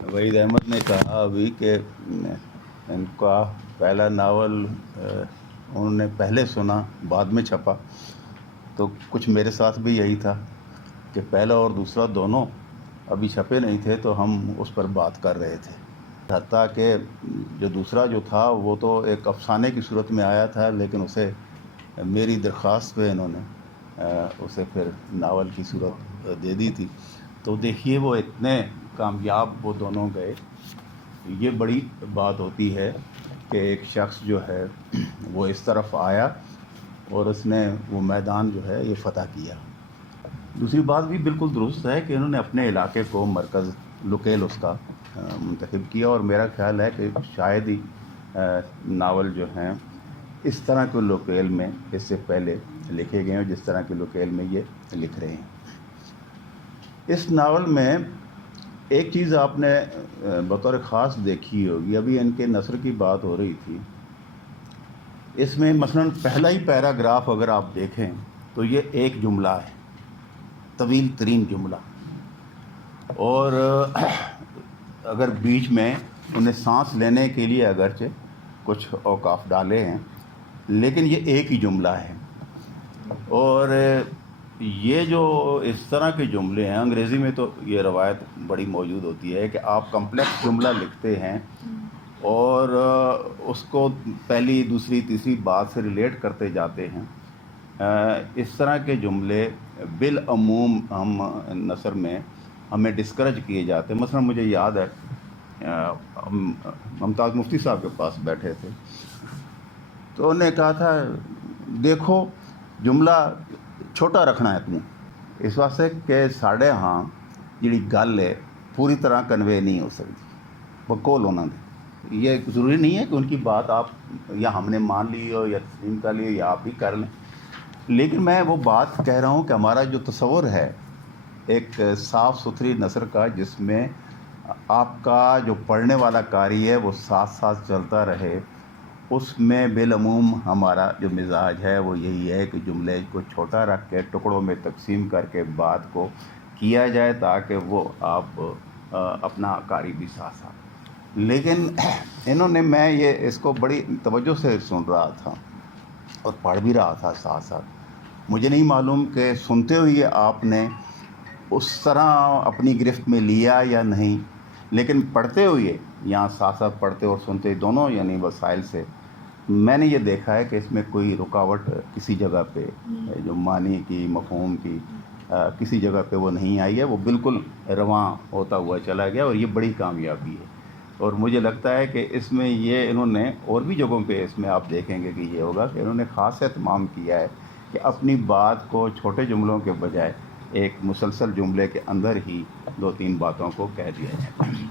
वहीद अहमद ने कहा अभी कि इनका पहला नावल उन्होंने पहले सुना बाद में छपा, तो कुछ मेरे साथ भी यही था कि पहला और दूसरा दोनों अभी छपे नहीं थे तो हम उस पर बात कर रहे थे। हत्ता कि जो दूसरा जो था वो तो एक अफसाने की सूरत में आया था, लेकिन उसे मेरी दरख्वास्त पे इन्होंने उसे फिर नावल की सूरत दे दी थी। तो देखिए वो इतने कामयाब वो दोनों गए। ये बड़ी बात होती है कि एक शख्स जो है वो इस तरफ आया और उसने वो मैदान जो है ये फ़तह किया। दूसरी बात भी बिल्कुल दुरुस्त है कि इन्होंने अपने इलाके को मरकज़ लोकेल उसका मुंतखब किया, और मेरा ख्याल है कि शायद ही नावल जो हैं इस तरह के लोकेल में इससे पहले लिखे गए हैं जिस तरह के लोकेल में ये लिख रहे हैं। इस नावल में एक चीज़ आपने बतौर ख़ास देखी होगी, अभी इनके नस्र की बात हो रही थी, इसमें मसलन पहला ही पैराग्राफ अगर आप देखें तो ये एक जुमला है, तवील तरीन जुमला, और अगर बीच में उन्हें सांस लेने के लिए अगरचे कुछ औकाफ डाले हैं, लेकिन ये एक ही जुमला है। और ये जो इस तरह के जुमले हैं, अंग्रेज़ी में तो ये रवायत बड़ी मौजूद होती है कि आप कम्प्लेक्स जुमला लिखते हैं और उसको पहली दूसरी तीसरी बात से रिलेट करते जाते हैं। इस तरह के जुमले बिलअमूम हम नसर में हमें डिस्करेज किए जाते हैं। मसलन मुझे याद है मुमताज़ मुफ्ती साहब के पास बैठे थे तो उन्होंने कहा था देखो जुमला छोटा रखना है तू, इस वास्ते कि साढ़े हाँ जी गल है पूरी तरह कन्वे नहीं हो सकती बकोल उन्होंने। ये ज़रूरी नहीं है कि उनकी बात आप या हमने मान ली हो या तस्लीम कर ली या आप भी कर लें, लेकिन मैं वो बात कह रहा हूँ कि हमारा जो तस्वुर है एक साफ़ सुथरी नसर का, जिसमें आपका जो पढ़ने वाला कारी है वो साथ साथ चलता रहे, उसमें बिलअमूम हमारा जो मिजाज है वो यही है कि जुमले को छोटा रख के टुकड़ों में तकसीम करके बात को किया जाए ताकि वो आप अपना कारी भी साथ साथ। लेकिन इन्होंने, मैं ये इसको बड़ी तवज्जो से सुन रहा था और पढ़ भी रहा था साथ साथ। मुझे नहीं मालूम कि सुनते हुए आपने उस तरह अपनी गिरफ्त में लिया या नहीं, लेकिन पढ़ते हुए यहाँ साथ साथ पढ़ते और सुनते दोनों यानी वसाइल से मैंने ये देखा है कि इसमें कोई रुकावट किसी जगह पे जो मानी की मफ़हूम की किसी जगह पे वो नहीं आई है, वो बिल्कुल रवां होता हुआ चला गया, और ये बड़ी कामयाबी है। और मुझे लगता है कि इसमें ये इन्होंने और भी जगहों पे इसमें आप देखेंगे कि ये होगा कि इन्होंने ख़ास एहतमाम किया है कि अपनी बात को छोटे जुमलों के बजाय एक मुसलसल जुमले के अंदर ही दो तीन बातों को कह दिया जाए।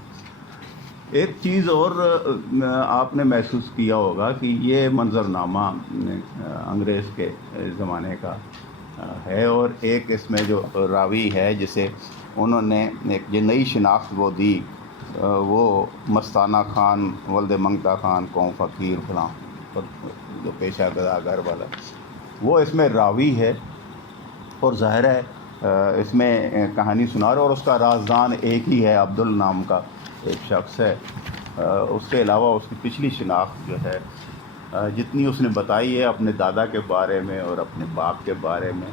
एक चीज़ और आपने महसूस किया होगा कि ये मंजरनामा अंग्रेज़ के ज़माने का है, और एक इसमें जो रावी है जिसे उन्होंने एक ये नई शिनाख्त वो दी, वो मस्ताना खान वल्द मंगता खान कौम फ़कीर फलां जो पेशा गदागर वाला, वो इसमें रावी है और ज़ाहिर है इसमें कहानी सुना रहा, और उसका राजदान एक ही है, अब्दुल नाम का एक शख्स है। उसके अलावा उसकी पिछली शिनाख्त जो है जितनी उसने बताई है अपने दादा के बारे में और अपने बाप के बारे में,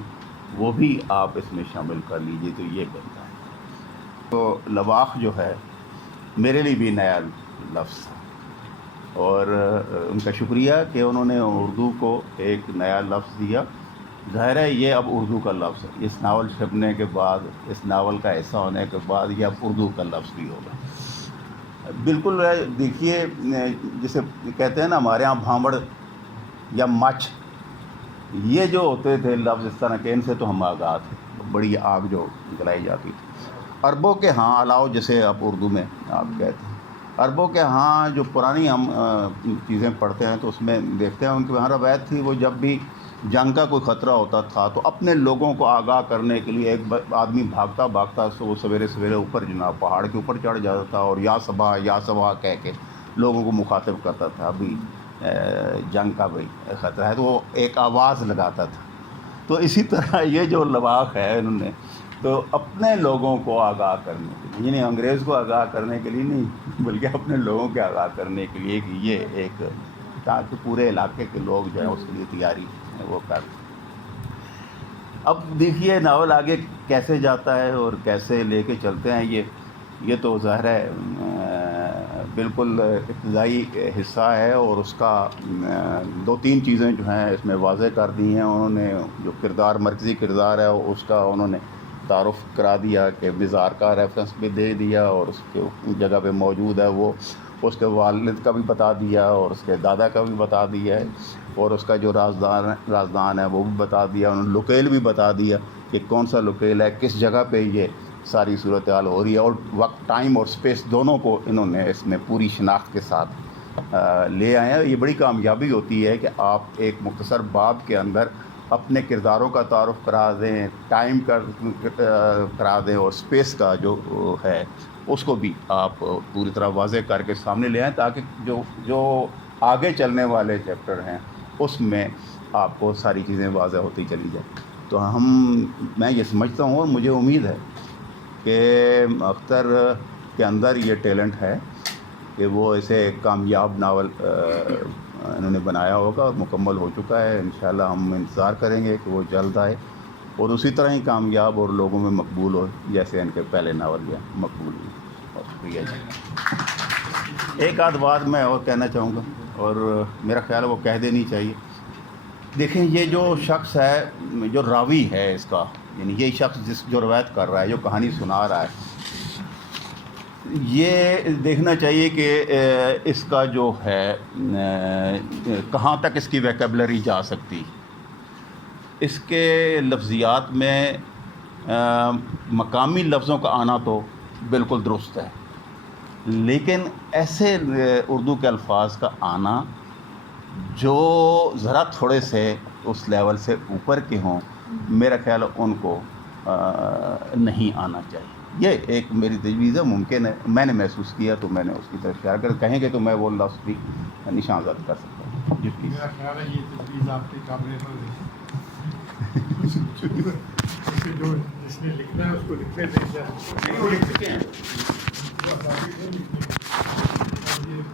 वो भी आप इसमें शामिल कर लीजिए तो ये बनता है। तो लवाख जो है मेरे लिए भी नया लफ्ज़ था, और उनका शुक्रिया कि उन्होंने उर्दू को एक नया लफ्ज़ दिया। ज़ाहिर है ये अब उर्दू का लफ्ज़ है, इस नावल छपने के बाद, इस नावल का ऐसा होने के बाद ये अब उर्दू का लफ्ज़ भी होगा। बिल्कुल देखिए जिसे कहते हैं ना हमारे यहाँ भांबड़ या मच, ये जो होते थे लफ्ज़ इस तरह के, इनसे तो हम आगाह थे, बड़ी आग जो जलाई जाती थी। अरबों के हाँ अलाव जैसे आप उर्दू में आप कहते हैं, अरबों के हाँ जो पुरानी हम चीज़ें पढ़ते हैं तो उसमें देखते हैं उनकी वहाँ रवायत थी, वो जब भी जंग का कोई ख़तरा होता था तो अपने लोगों को आगाह करने के लिए एक आदमी भागता भागता वो सवेरे सवेरे ऊपर जनाब पहाड़ के ऊपर चढ़ जाता था और या सबा कह के लोगों को मुखातिब करता था, अभी जंग का भाई ख़तरा है, तो वो एक आवाज़ लगाता था। तो इसी तरह ये जो लवाक है इन्होंने تو اپنے لوگوں کو آگاہ کرنے کے لیے، یعنی انگریز کو آگاہ کرنے کے لیے نہیں بلکہ اپنے لوگوں کے آگاہ کرنے کے لیے کہ یہ ایک، تاکہ پورے علاقے کے لوگ جو ہیں اس کے لیے تیاری وہ کر۔ اب دیکھیے ناول آگے کیسے جاتا ہے اور کیسے لے کے چلتے ہیں، یہ تو ظاہر ہے بالکل ابتدائی حصہ ہے، اور اس کا دو تین چیزیں جو ہیں اس میں واضح کر دی ہیں انہوں نے۔ جو کردار، مرکزی کردار ہے، اس کا انہوں نے تعارف کرا دیا کہ مزار کا ریفرنس بھی دے دیا، اور اس کے جگہ پہ موجود ہے وہ، اس کے والد کا بھی بتا دیا اور اس کے دادا کا بھی بتا دیا ہے، اور اس کا جو رازدان ہے وہ بھی بتا دیا، انہوں نے لوکیل بھی بتا دیا کہ کون سا لوکیل ہے، کس جگہ پہ یہ ساری صورتحال ہو رہی ہے، اور وقت، ٹائم اور سپیس دونوں کو انہوں نے اس میں پوری شناخت کے ساتھ لے آئے ہیں۔ یہ بڑی کامیابی ہوتی ہے کہ آپ ایک مختصر باب کے اندر اپنے کرداروں کا تعارف کرا دیں، ٹائم کا کرا دیں، اور سپیس کا جو ہے اس کو بھی آپ پوری طرح واضح کر کے سامنے لے آئیں، تاکہ جو آگے چلنے والے چیپٹر ہیں اس میں آپ کو ساری چیزیں واضح ہوتی چلی جائیں۔ تو میں یہ سمجھتا ہوں اور مجھے امید ہے کہ اختر کے اندر یہ ٹیلنٹ ہے کہ وہ اسے ایک کامیاب ناول انہوں نے بنایا ہوگا اور مکمل ہو چکا ہے۔ انشاءاللہ ہم انتظار کریں گے کہ وہ جلد آئے اور اسی طرح ہی کامیاب اور لوگوں میں مقبول ہو جیسے ان کے پہلے ناول یہ مقبول ہوئے۔ اور شکریہ جی۔ ایک آدھ بات میں اور کہنا چاہوں گا، اور میرا خیال ہے وہ کہہ دینی چاہیے۔ دیکھیں، یہ جو شخص ہے، جو راوی ہے اس کا، یعنی یہ شخص جو روایت کر رہا ہے، جو کہانی سنا رہا ہے، یہ دیکھنا چاہیے کہ اس کا جو ہے کہاں تک اس کی ویکیبلری جا سکتی۔ اس کے لفظیات میں مقامی لفظوں کا آنا تو بالکل درست ہے، لیکن ایسے اردو کے الفاظ کا آنا جو ذرا تھوڑے سے اس لیول سے اوپر کے ہوں، میرا خیال ہے ان کو نہیں آنا چاہیے۔ یہ ایک میری تجویز ہے، ممکن ہے میں نے محسوس کیا تو میں نے اس کی طرف اشارہ کر، کہیں گے تو میں وہ لفظ بھی نشان زد کر سکتا ہوں۔ جی پلیز۔ میرا خیال ہے یہ تجویز آپ کے قابل جو جس نے لکھنا ہے اس کو لکھنے دیں۔ وہ لکھ چکے ہیں۔